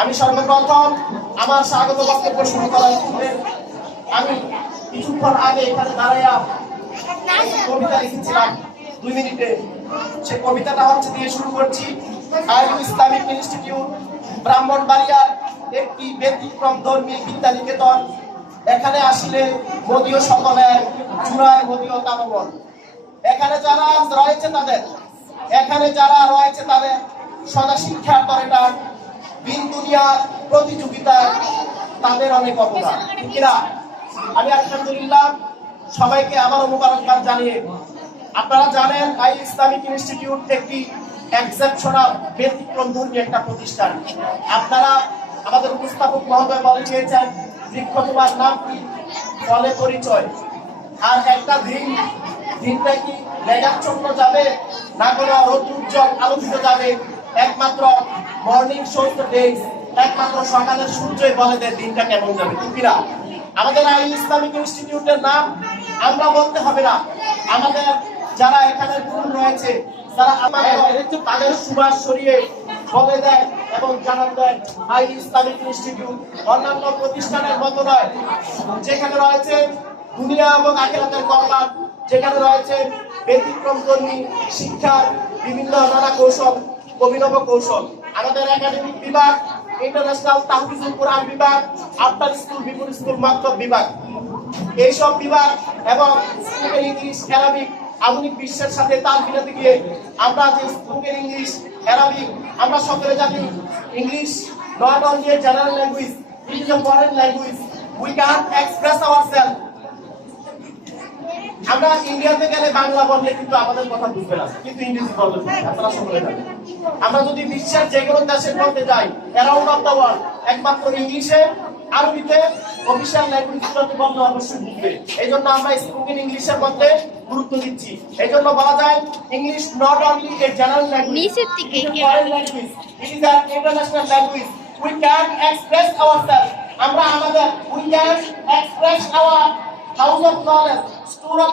আমি সর্বপ্রথম আমার স্বাগত বক্তব্য শুরু করার পূর্বে আমি কিছুক্ষণ আগে এখানে দাঁড়াইয়া কবিতা লিখেছিলাম 2 মিনিটে। সেই কবিতাটা দিয়ে শুরু করছি। আইয়ুব ইসলামিক ইনস্টিটিউট ব্রাহ্মণবাড়িয়ার একটি ব্যতিক্রম ধর্মী বিদ্যানিকেতন। এখানে আসলে মদীয় সকলের চূড়ায় মদীয় কামবন। এখানে যারা রয়েছে তাদের সদা শিক্ষার তরেটা দিন দুনিয়ার প্রতিযোগিতা তাদের অনেক অবদান। আমি আলহামদুলিল্লাহ সবাইকে আবারও মোবারকবাদ জানিয়ে, আপনারা জানেন আইয়ুব ইসলামিক ইনস্টিটিউট একটি এক্সেপশনাল ব্যতিক্রম ধর্মী একটা প্রতিষ্ঠান। আপনারা আমাদের উপস্থাপক মহোদয় বলে চেয়েছেন বৃক্ষ তোমার নাম কি, ফলে পরিচয়। আর একটা দিনটা কি মেঘাচ্ছন্ন যাবে, না কোনো রৌদ্রোজ্জ্বল আলোকিত যাবে, একমাত্র মর্নিং শোজ দ্য ডেজ, একমাত্র সকালের সূর্যই বলে দেয় দিনটা কেমন যাবে। ঠিকরা আমাদের আইয়ুব ইসলামিক ইনস্টিটিউটের নাম আমরা বলতে হবে না, আমাদের যারা এখানে তরুণ রয়েছে তারা তাদের সুবাস সরিয়ে বলে দেয় এবং জানান দেয় আইয়ুব ইসলামিক ইনস্টিটিউট অন্যান্য প্রতিষ্ঠানের মতো নয়, যেখানে রয়েছে দুনিয়া এবং আখিরাতের কল্যাণ, যেখানে রয়েছে ব্যতিক্রমধর্মী শিক্ষার বিভিন্ন নানা কৌশল, অভিনব কৌশল। আমাদের একাডেমিক বিভাগ, ইন্টারন্যাশনাল তাহফিজুল কোরআন বিভাগ, আফটার স্কুল বিফোর স্কুল মাকতব বিভাগ, এইসব বিভাগ এবং স্পোকেন ইংলিশ, অ্যারাবিক আধুনিক বিশ্বের সাথে তাল মিলাতে গিয়ে আমরা যে স্পোকেন ইংলিশ, অ্যারাবিক, আমরা সকলে জানি English not only a general language, it is a foreign language. We can express ourself. আমরা ইন্ডিয়াতে গেলে বাংলা বললে কিন্তু আমাদের কথা বুঝবে না, কিন্তু ইংরেজি বললে আপনারা সকলে জানেন। আমরা যদি বিশ্বের যে কোনো দেশের মধ্যে যাই, অ্যারাউন্ড অফ দ্য ওয়ার্ল্ড, একমাত্র ইংলিশে, আরবিতে অফিশিয়াল ল্যাঙ্গুয়েজগুলোতে বললে অবশ্যই বুঝবে। এই জন্য আমরা স্পোকেন ইংলিশের মধ্যে গুরুত্ব দিচ্ছি। এই জন্য বলা যায় English not only a general language, it is foreign language, it is an international language. We can express ourself. আমরা আমাদের we can express our house of knowledge, store of